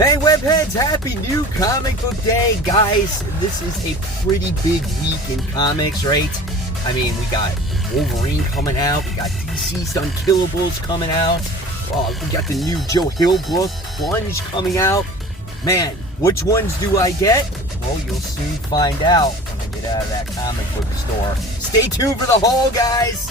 Hey webheads, happy new comic book day. Guys, this is a pretty big week in comics, right? I mean, we got Wolverine coming out, we got DC's Unkillables coming out, we got the new Joe Hill book, Plunge, coming out. Man, which ones do I get? Well, you'll soon find out when I get out of that comic book store. Stay tuned for the haul, guys!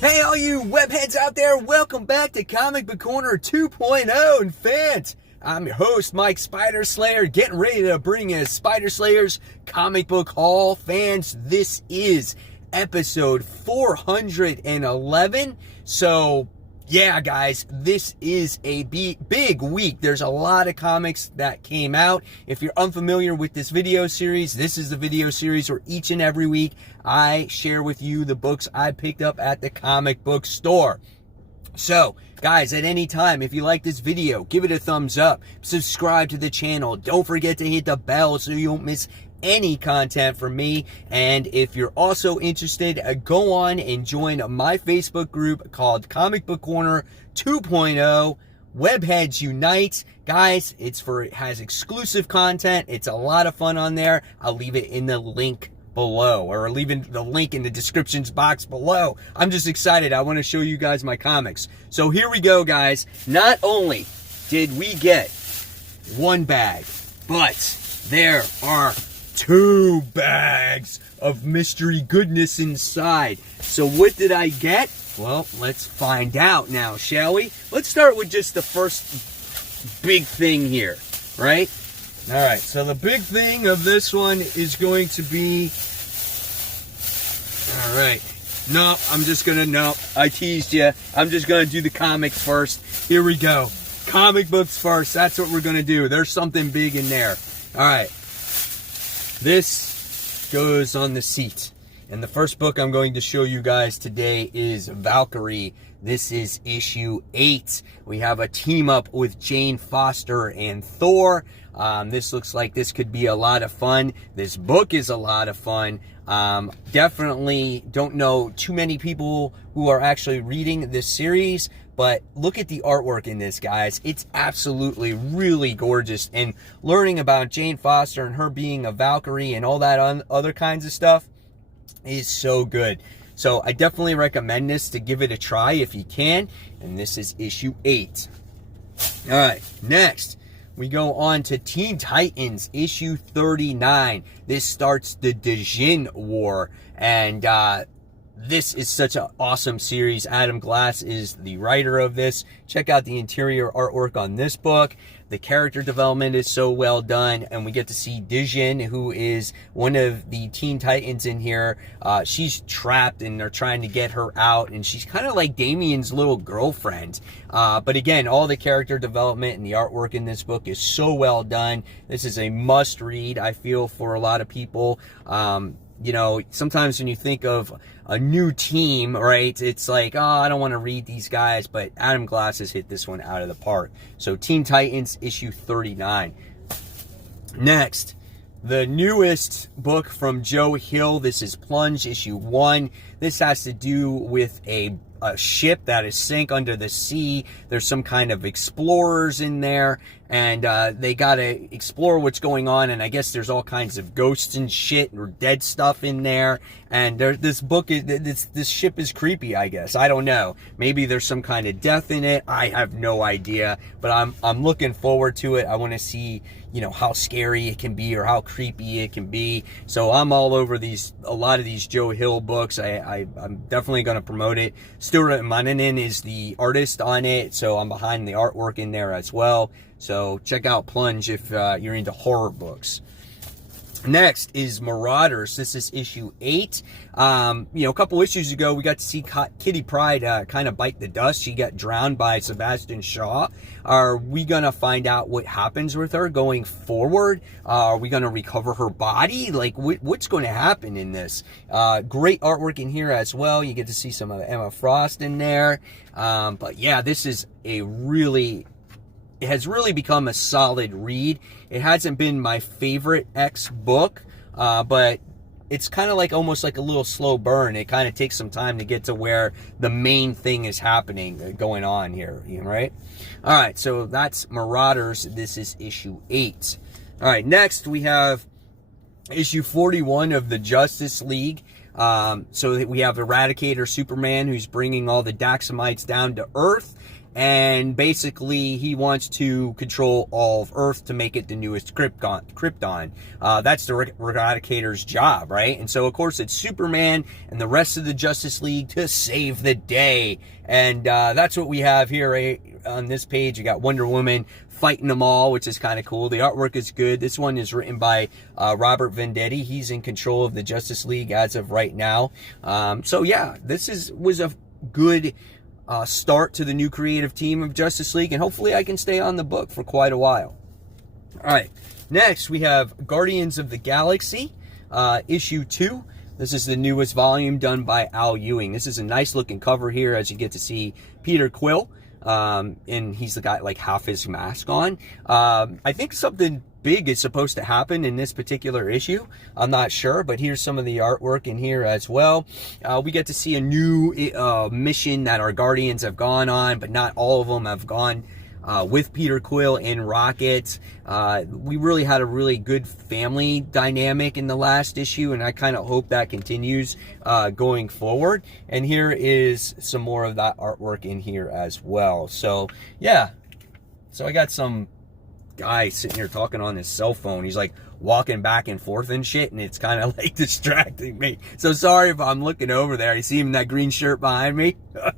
Hey, all you webheads out there, welcome back to Comic Book Corner 2.0 and fans. I'm your host, Mike Spider Slayer, getting ready to bring you Spider Slayer's comic book haul. Fans, this is episode 411. So, yeah, guys, this is a big week. There's a lot of comics that came out. If you're unfamiliar with this video series, this is the video series where each and every week I share with you the books I picked up at the comic book store. So, guys, at any time, if you like this video, give it a thumbs up, subscribe to the channel. Don't forget to hit the bell so you don't miss any content from me. And if you're also interested, go on and join my Facebook group called Comic Book Corner 2.0 Webheads Unite. Guys, it has exclusive content. It's a lot of fun on there. I'll leave it in the link below, or leaving the link in the descriptions box below. I'm just excited. I want to show you guys my comics. So here we go, guys. Not only did we get one bag, but there are 2 bags of mystery goodness inside. So what did I get? Well, let's find out now, shall we? Let's start with just the first big thing here, right? All right, so the big thing of this one is going to be, all right, no, I teased you. I'm just going to do the comics first. Here we go. Comic books first. That's what we're going to do. There's something big in there. All right. This goes on the seat. And the first book I'm going to show you guys today is Valkyrie. This is issue 8. We have a team up with Jane Foster and Thor. This looks like this could be a lot of fun. This book is a lot of fun. Definitely don't know too many people who are actually reading this series, but look at the artwork in this, guys. It's absolutely really gorgeous. And learning about Jane Foster and her being a Valkyrie and all that other kinds of stuff is so good. So I definitely recommend this to give it a try if you can. And this is issue 8. All right, next we go on to Teen Titans issue 39. This starts the Djinn War, and this is such an awesome series. Adam Glass is the writer of this. Check out the interior artwork on this book. The character development is so well done, and we get to see Djinn, who is one of the Teen Titans in here. She's trapped, and they're trying to get her out, and she's kind of like Damian's little girlfriend. But again, all the character development and the artwork in this book is so well done. This is a must-read, I feel, for a lot of people. You know, sometimes when you think of a new team, right, it's like, oh, I don't want to read these guys, but Adam Glass has hit this one out of the park. So Teen Titans issue 39. Next, the newest book from Joe Hill. This is Plunge issue 1. This has to do with a ship that is sank under the sea. There's some kind of explorers in there, and they gotta explore what's going on, and I guess there's all kinds of ghosts and shit or dead stuff in there. And this ship is creepy, I guess. I don't know. Maybe there's some kind of death in it. I have no idea, but I'm looking forward to it. I want to see, you know, how scary it can be or how creepy it can be. So I'm all over a lot of these Joe Hill books. I'm definitely going to promote it. Stuart Mananen is the artist on it, so I'm behind the artwork in there as well. So check out Plunge if you're into horror books. Next is Marauders. This is issue 8. You know, a couple issues ago, we got to see Kitty Pryde kind of bite the dust. She got drowned by Sebastian Shaw. Are we going to find out what happens with her going forward? Are we going to recover her body? Like, what's going to happen in this? Great artwork in here as well. You get to see some of Emma Frost in there. But yeah, this is a really... It has really become a solid read. It hasn't been my favorite X book, but it's kind of like almost like a little slow burn. It kind of takes some time to get to where the main thing is happening, going on here, right? All right, so that's Marauders. This is issue 8. All right, next we have issue 41 of the Justice League. So we have Eradicator Superman, who's bringing all the Daxamites down to Earth. And basically, he wants to control all of Earth to make it the newest Krypton. That's the Eradicator's job, right? And so, of course, it's Superman and the rest of the Justice League to save the day. And that's what we have here, right? On this page. You got Wonder Woman fighting them all, which is kind of cool. The artwork is good. This one is written by Robert Venditti. He's in control of the Justice League as of right now. So, yeah, this was a good start to the new creative team of Justice League, and hopefully I can stay on the book for quite a while. All right, next we have Guardians of the Galaxy, issue 2. This is the newest volume done by Al Ewing. This is a nice looking cover here as you get to see Peter Quill, and he's the guy like half his mask on. I think something big is supposed to happen in this particular issue. I'm not sure, but here's some of the artwork in here as well. We get to see a new mission that our Guardians have gone on, but not all of them have gone with Peter Quill and Rocket. We really had a really good family dynamic in the last issue, and I kind of hope that continues going forward. And here is some more of that artwork in here as well. So yeah, so I got some guy sitting here talking on his cell phone. He's like walking back and forth and shit, and it's kind of like distracting me. So sorry if I'm looking over there. You see him in that green shirt behind me? All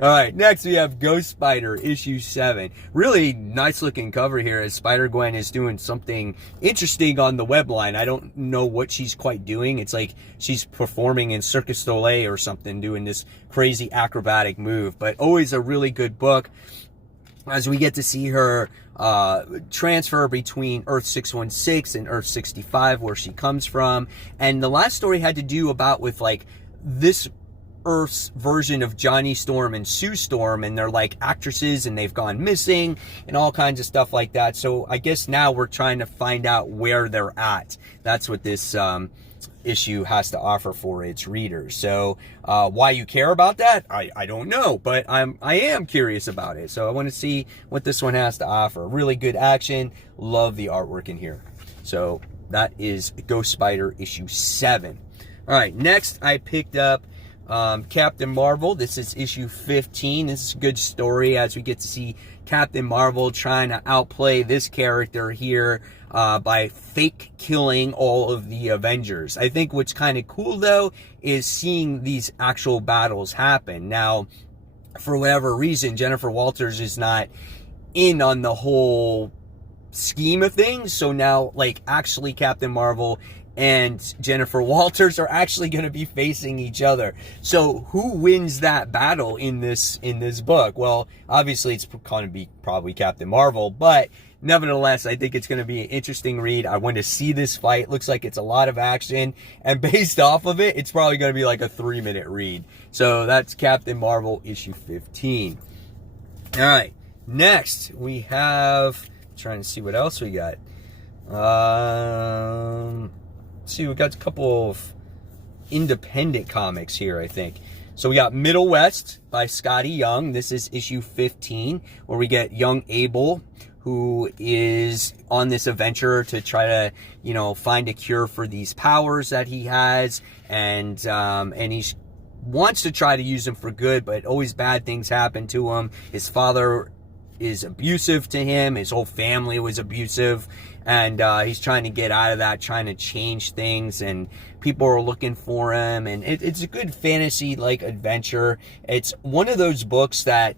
right, next we have Ghost Spider, issue 7. Really nice looking cover here as Spider-Gwen is doing something interesting on the web line. I don't know what she's quite doing. It's like she's performing in Cirque du Soleil or something, doing this crazy acrobatic move. But always a really good book as we get to see her transfer between Earth 616 and Earth 65, where she comes from. And the last story had to do about with like this Earth's version of Johnny Storm and Sue Storm, and they're like actresses and they've gone missing and all kinds of stuff like that. So I guess now we're trying to find out where they're at. That's what this issue has to offer for its readers. So why you care about that, I don't know, but I am curious about it. So I want to see what this one has to offer. Really good action. Love the artwork in here. So that is Ghost Spider issue 7. All right, next I picked up Captain Marvel. This is issue 15. This is a good story as we get to see Captain Marvel trying to outplay this character here by fake killing all of the Avengers. I think what's kind of cool though is seeing these actual battles happen. Now, for whatever reason, Jennifer Walters is not in on the whole scheme of things. So now, like, actually Captain Marvel and Jennifer Walters are actually going to be facing each other. So who wins that battle in this book? Well, obviously it's going to be probably Captain Marvel, but nevertheless, I think it's going to be an interesting read. I want to see this fight. Looks like it's a lot of action, and based off of it, it's probably going to be like a 3-minute read. So that's Captain Marvel issue 15. All right, next we have, trying to see what else we got. See, we got a couple of independent comics here, I think. So we got Middle West by Scotty Young. This is issue 15, where we get young Abel, who is on this adventure to try to, find a cure for these powers that he has, and he wants to try to use them for good, but always bad things happen to him. His father is abusive to him. His whole family was abusive, and he's trying to get out of that, trying to change things, and people are looking for him, and it's a good fantasy like adventure. It's one of those books that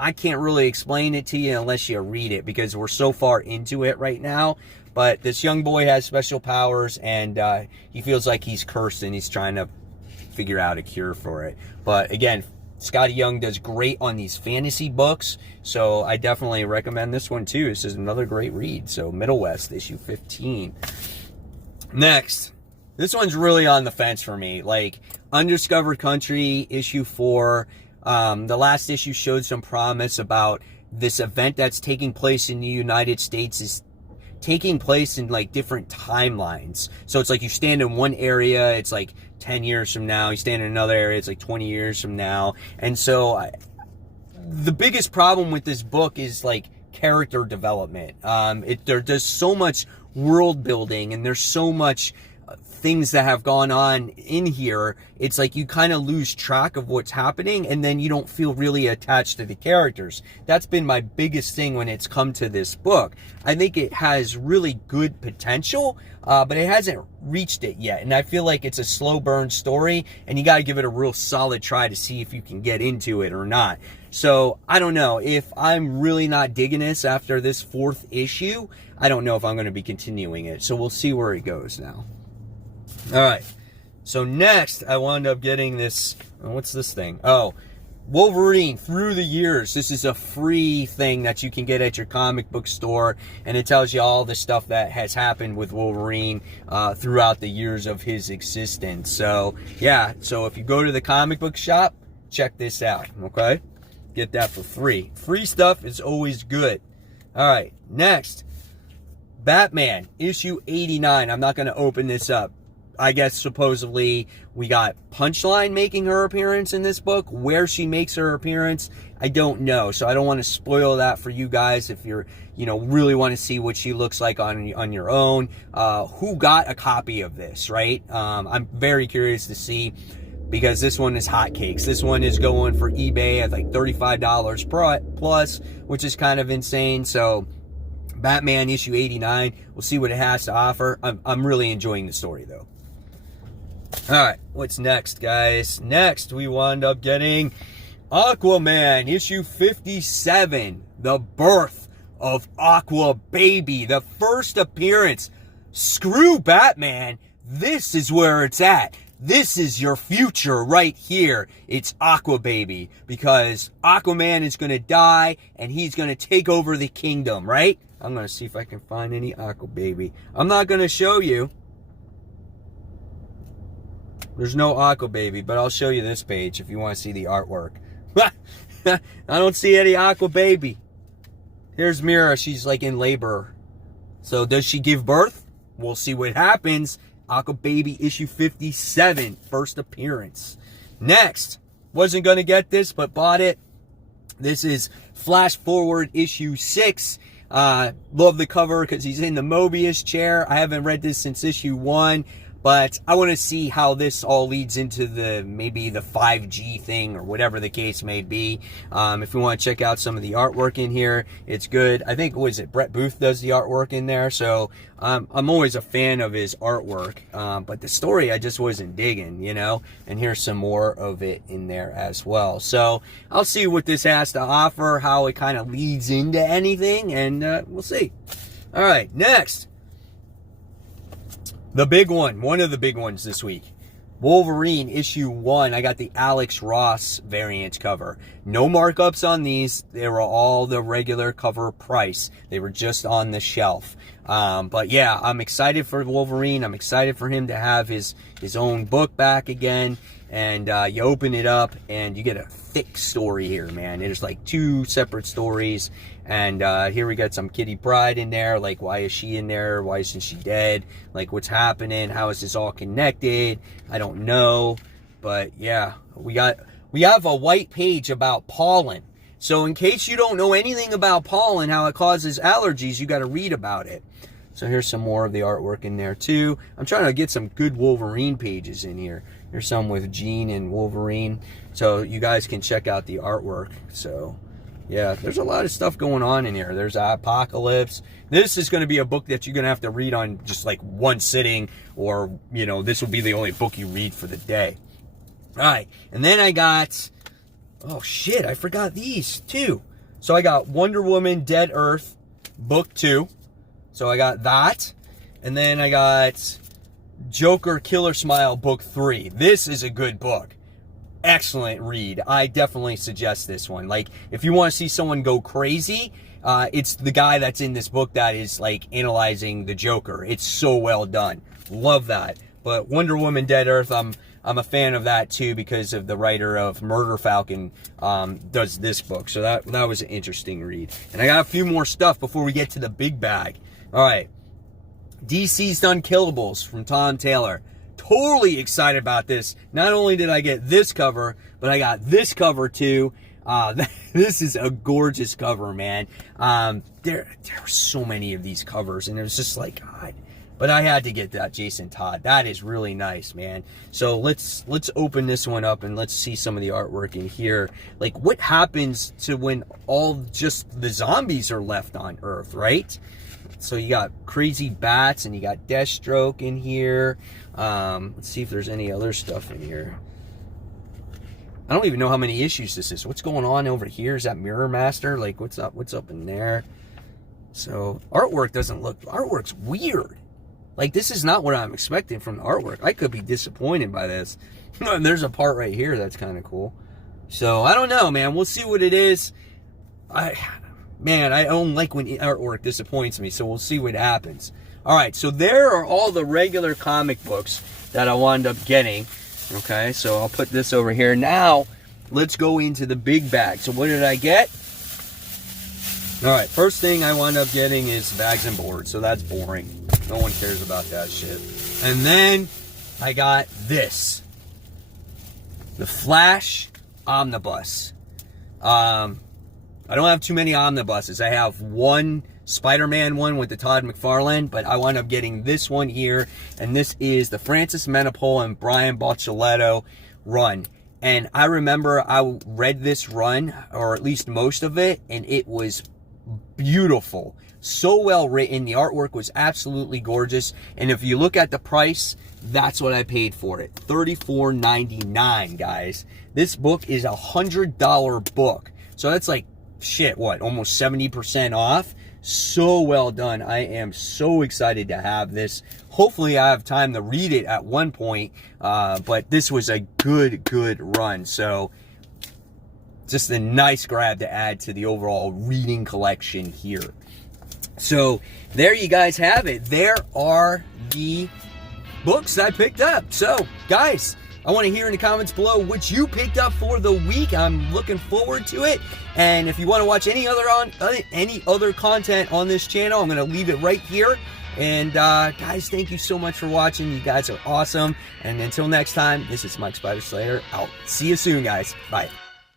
I can't really explain it to you unless you read it, because we're so far into it right now. But this young boy has special powers, and he feels like he's cursed, and he's trying to figure out a cure for it. But again, Scotty Young does great on these fantasy books, so I definitely recommend this one too. This is another great read. So Middle West, issue 15. Next, this one's really on the fence for me. Like Undiscovered Country, issue 4. The last issue showed some promise about this event that's taking place in the United States is taking place in like different timelines. So it's like you stand in one area, it's like 10 years from now. You stand in another area, it's like 20 years from now. And so the biggest problem with this book is like character development. There's so much world building, and there's so much things that have gone on in here. It's like you kind of lose track of what's happening, and then you don't feel really attached to the characters. That's been my biggest thing when it's come to this book. I think it has really good potential, but it hasn't reached it yet. And I feel like it's a slow burn story, and you got to give it a real solid try to see if you can get into it or not. So I don't know if I'm really not digging this after this 4th issue. I don't know if I'm going to be continuing it. So we'll see where it goes now. All right, so next I wound up getting this, what's this thing? Oh, Wolverine Through the Years. This is a free thing that you can get at your comic book store, and it tells you all the stuff that has happened with Wolverine throughout the years of his existence. So, yeah, so if you go to the comic book shop, check this out, okay? Get that for free. Free stuff is always good. All right, next, Batman, issue 89. I'm not going to open this up. I guess supposedly we got Punchline making her appearance in this book. Where she makes her appearance, I don't know. So I don't want to spoil that for you guys if you're, really want to see what she looks like on your own. Who got a copy of this, right? I'm very curious to see, because this one is hotcakes. This one is going for eBay at like $35 plus, which is kind of insane. So Batman issue 89, we'll see what it has to offer. I'm really enjoying the story though. All right, what's next, guys? Next, we wound up getting Aquaman, issue 57, The Birth of Aqua Baby, the first appearance. Screw Batman. This is where it's at. This is your future right here. It's Aqua Baby, because Aquaman is going to die, and he's going to take over the kingdom, right? I'm going to see if I can find any Aqua Baby. I'm not going to show you. There's no Aqua Baby, but I'll show you this page if you want to see the artwork. I don't see any Aqua Baby. Here's Mira. She's like in labor. So does she give birth? We'll see what happens. Aqua Baby issue 57, first appearance. Next, wasn't going to get this, but bought it. This is Flash Forward issue 6. Love the cover because he's in the Mobius chair. I haven't read this since issue 1. But I want to see how this all leads into maybe the 5G thing or whatever the case may be. If you want to check out some of the artwork in here, it's good. I think, Brett Booth does the artwork in there. So I'm always a fan of his artwork. But the story I just wasn't digging, And here's some more of it in there as well. So I'll see what this has to offer, how it kind of leads into anything, and we'll see. All right, next. The big one of the big ones this week. Wolverine issue 1. I got the Alex Ross variant cover. No markups on these. They were all the regular cover price. They were just on the shelf. But yeah, I'm excited for Wolverine. I'm excited for him to have his own book back again. And you open it up and you get a thick story here, man. There's like 2 separate stories. And here we got some Kitty Pryde in there. Like, why is she in there? Why isn't she dead? Like, what's happening? How is this all connected? I don't know. But yeah, we have a white page about pollen. So in case you don't know anything about pollen, how it causes allergies, you got to read about it. So here's some more of the artwork in there too. I'm trying to get some good Wolverine pages in here. There's some with Jean and Wolverine. So you guys can check out the artwork. So yeah, there's a lot of stuff going on in here. There's Apocalypse. This is going to be a book that you're going to have to read on just like one sitting, or, this will be the only book you read for the day. All right. And then I got, oh shit, I forgot these too. So I got Wonder Woman Dead Earth, book 2. So I got that. And then I got Joker Killer Smile, book 3. This is a good book. Excellent read. I definitely suggest this one. Like, if you want to see someone go crazy, it's the guy that's in this book that is like analyzing the Joker. It's so well done. Love that. But Wonder Woman Dead Earth, I'm a fan of that too, because of the writer of Murder Falcon does this book. So that was an interesting read. And I got a few more stuff before we get to the big bag. All right. DC's Unkillables from Tom Taylor. Totally excited about this. Not only did I get this cover, but I got this cover too. This is a gorgeous cover, man. There are so many of these covers, and it was just like, God. But I had to get that Jason Todd. That is really nice, man. So let's open this one up and let's see some of the artwork in here. Like, what happens to when all just the zombies are left on Earth, right? So you got crazy bats and you got Deathstroke in here. Let's see if there's any other stuff in here. I don't even know how many issues this is. What's going on over here? Is that Mirror Master? Like, what's up in there? So artwork doesn't look, artwork's weird. Like, this is not what I'm expecting from the artwork. I could be disappointed by this. There's a part right here that's kind of cool. So, I don't know, man. We'll see what it is. Man, I don't like when artwork disappoints me, so we'll see what happens. All right, so there are all the regular comic books that I wound up getting. Okay, so I'll put this over here. Now, let's go into the big bag. So, what did I get? All right, first thing I wound up getting is bags and boards, so that's boring. No one cares about that shit. And then I got this. The Flash Omnibus. I don't have too many omnibuses. I have one Spider-Man one with the Todd McFarlane, but I wound up getting this one here, and this is the Francis Menopole and Brian Boccialetto run. And I remember I read this run, or at least most of it, and it was beautiful. So well written. The artwork was absolutely gorgeous. And if you look at the price, that's what I paid for it. $34.99, guys. This book is a $100 book. So that's like, shit, what, almost 70% off? So well done. I am so excited to have this. Hopefully I have time to read it at one point. But this was a good run. So just a nice grab to add to the overall reading collection here. So there you guys have it. There are the books I picked up. So guys, I want to hear in the comments below what you picked up for the week. I'm looking forward to it. And if you want to watch any other content on this channel, I'm going to leave it right here. And guys, thank you so much for watching. You guys are awesome. And until next time, this is Mike Spider Slayer out. See you soon, guys. Bye.